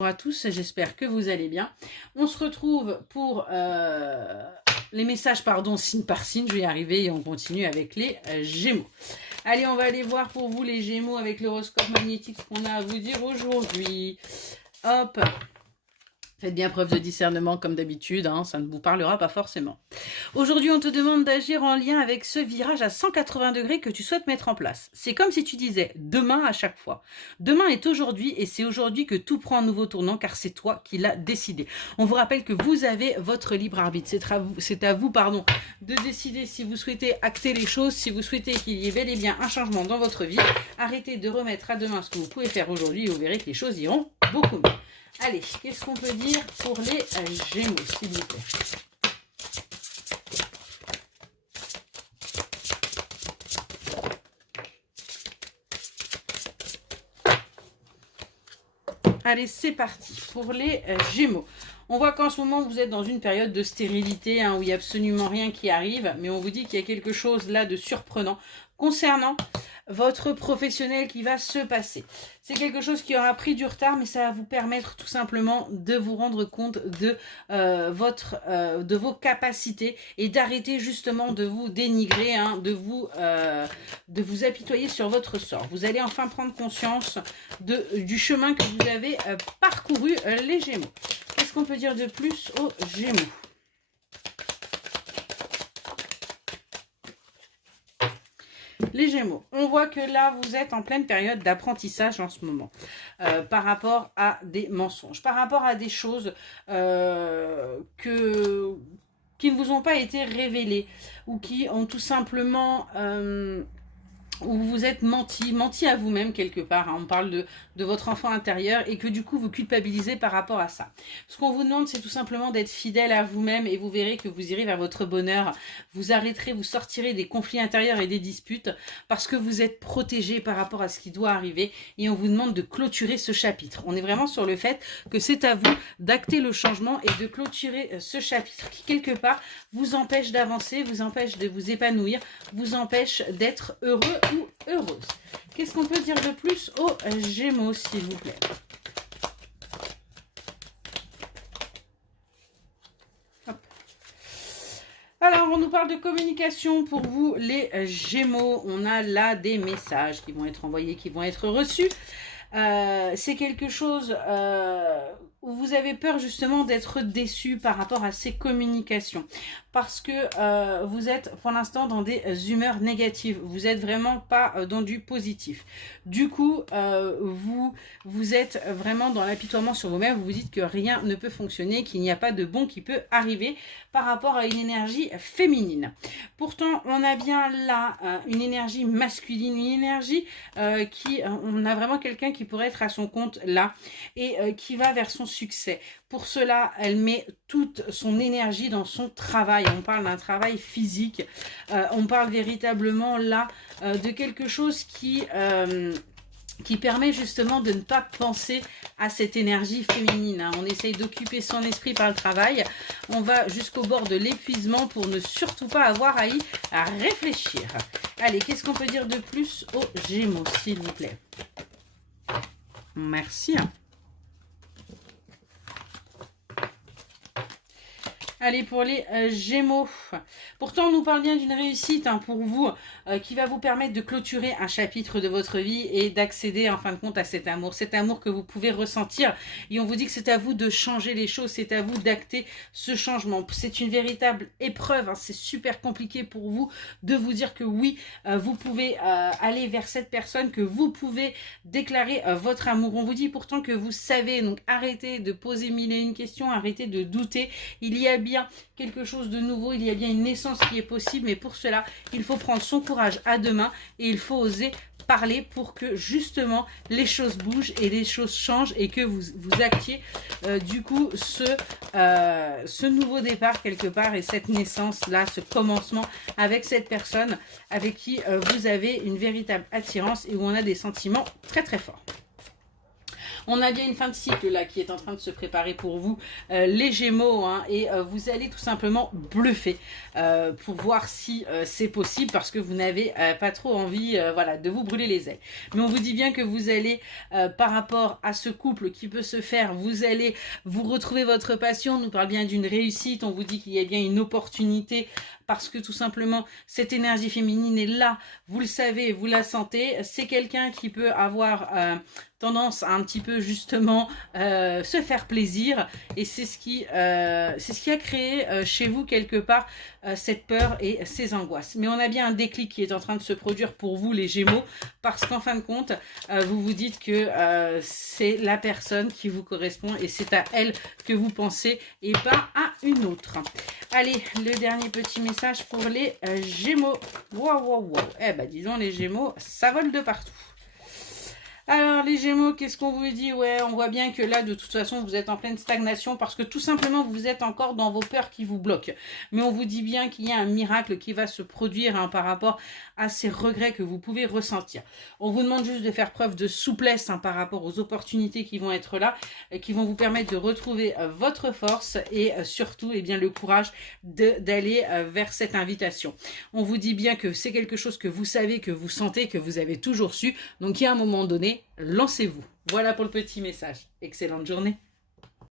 Bonjour à tous, j'espère que vous allez bien. On se retrouve pour les messages, signe par signe. Je vais y arriver et on continue avec les Gémeaux. Allez, on va aller voir pour vous les Gémeaux avec l'horoscope magnétique, ce qu'on a à vous dire aujourd'hui. Hop, faites bien preuve de discernement comme d'habitude, hein, ça ne vous parlera pas forcément. Aujourd'hui, on te demande d'agir en lien avec ce virage à 180 degrés que tu souhaites mettre en place. C'est comme si tu disais demain à chaque fois. Demain est aujourd'hui et c'est aujourd'hui que tout prend un nouveau tournant car c'est toi qui l'as décidé. On vous rappelle que vous avez votre libre arbitre. C'est à vous, de décider si vous souhaitez acter les choses, si vous souhaitez qu'il y ait bel et bien un changement dans votre vie. Arrêtez de remettre à demain ce que vous pouvez faire aujourd'hui et vous verrez que les choses iront beaucoup mieux. Allez, qu'est-ce qu'on peut dire pour les Gémeaux, s'il vous plaît ? Allez, c'est parti pour les Gémeaux. On voit qu'en ce moment, vous êtes dans une période de stérilité, où il n'y a absolument rien qui arrive, mais on vous dit qu'il y a quelque chose là de surprenant concernant votre professionnel qui va se passer. C'est quelque chose qui aura pris du retard, mais ça va vous permettre tout simplement de vous rendre compte de vos capacités et d'arrêter justement de vous dénigrer, de vous apitoyer sur votre sort. Vous allez enfin prendre conscience du chemin que vous avez parcouru, les Gémeaux. Qu'est-ce qu'on peut dire de plus aux Gémeaux ? Les Gémeaux, on voit que là, vous êtes en pleine période d'apprentissage en ce moment, par rapport à des mensonges, par rapport à des choses qui ne vous ont pas été révélées ou qui ont tout simplement... où vous vous êtes menti à vous-même quelque part. On parle de votre enfant intérieur et que du coup vous culpabilisez par rapport à ça. Ce qu'on vous demande, c'est tout simplement d'être fidèle à vous-même et vous verrez que vous irez vers votre bonheur. Vous arrêterez, vous sortirez des conflits intérieurs et des disputes parce que vous êtes protégé par rapport à ce qui doit arriver et on vous demande de clôturer ce chapitre. On est vraiment sur le fait que c'est à vous d'acter le changement et de clôturer ce chapitre qui quelque part vous empêche d'avancer, vous empêche de vous épanouir, vous empêche d'être heureux ou heureuse. Qu'est-ce qu'on peut dire de plus aux Gémeaux, s'il vous plaît ? Hop. Alors, on nous parle de communication pour vous, les Gémeaux. On a là des messages qui vont être envoyés, qui vont être reçus. C'est quelque chose où vous avez peur justement d'être déçu par rapport à ces communications. Parce que vous êtes pour l'instant dans des humeurs négatives. Vous n'êtes vraiment pas dans du positif. Du coup, vous êtes vraiment dans l'apitoiement sur vous-même. Vous vous dites que rien ne peut fonctionner, qu'il n'y a pas de bon qui peut arriver par rapport à une énergie féminine. Pourtant, on a bien là une énergie masculine, une énergie on a vraiment quelqu'un qui pourrait être à son compte là et qui va vers son succès. Pour cela, elle met toute son énergie dans son travail. On parle d'un travail physique. On parle véritablement là de quelque chose qui permet justement de ne pas penser à cette énergie féminine. On essaye d'occuper son esprit par le travail. On va jusqu'au bord de l'épuisement pour ne surtout pas avoir à y réfléchir. Allez, qu'est-ce qu'on peut dire de plus aux Gémeaux, s'il vous plaît ? Merci. Allez, pour les Gémeaux. Pourtant, on nous parle bien d'une réussite pour vous qui va vous permettre de clôturer un chapitre de votre vie et d'accéder en fin de compte à cet amour que vous pouvez ressentir. Et on vous dit que c'est à vous de changer les choses, c'est à vous d'acter ce changement. C'est une véritable épreuve, c'est super compliqué pour vous de vous dire que oui, vous pouvez aller vers cette personne, que vous pouvez déclarer votre amour. On vous dit pourtant que vous savez, donc arrêtez de poser mille et une questions, arrêtez de douter. Il y a bien quelque chose de nouveau, il y a bien une naissance qui est possible, mais pour cela, il faut prendre son courage à deux mains et il faut oser parler pour que justement les choses bougent et les choses changent et que vous actiez du coup ce nouveau départ quelque part et cette naissance là, ce commencement avec cette personne avec qui vous avez une véritable attirance et où on a des sentiments très très forts. On a bien une fin de cycle là qui est en train de se préparer pour vous, les Gémeaux, hein, et vous allez tout simplement bluffer pour voir si c'est possible, parce que vous n'avez pas trop envie voilà, de vous brûler les ailes. Mais on vous dit bien que vous allez, par rapport à ce couple qui peut se faire, vous allez vous retrouver votre passion. On nous parle bien d'une réussite, on vous dit qu'il y a bien une opportunité, parce que tout simplement cette énergie féminine est là, vous le savez, vous la sentez. C'est quelqu'un qui peut avoir tendance à un petit peu justement se faire plaisir, et c'est ce qui a créé chez vous quelque part cette peur et ces angoisses. Mais on a bien un déclic qui est en train de se produire pour vous les Gémeaux, parce qu'en fin de compte vous vous dites que c'est la personne qui vous correspond et c'est à elle que vous pensez et pas à une autre. Allez, le dernier petit message pour les Gémeaux. Waouh. Eh ben disons, les Gémeaux, ça vole de partout. Alors les Gémeaux, qu'est-ce qu'on vous dit? Ouais, on voit bien que là, de toute façon, vous êtes en pleine stagnation, parce que tout simplement, vous êtes encore dans vos peurs qui vous bloquent. Mais on vous dit bien qu'il y a un miracle qui va se produire, hein, par rapport à ces regrets que vous pouvez ressentir. On vous demande juste de faire preuve de souplesse, hein, par rapport aux opportunités qui vont être là, qui vont vous permettre de retrouver votre force et surtout, eh bien, le courage d'aller vers cette invitation. On vous dit bien que c'est quelque chose que vous savez, que vous sentez, que vous avez toujours su. Donc, il y a un moment donné, lancez-vous. Voilà pour le petit message. Excellente journée.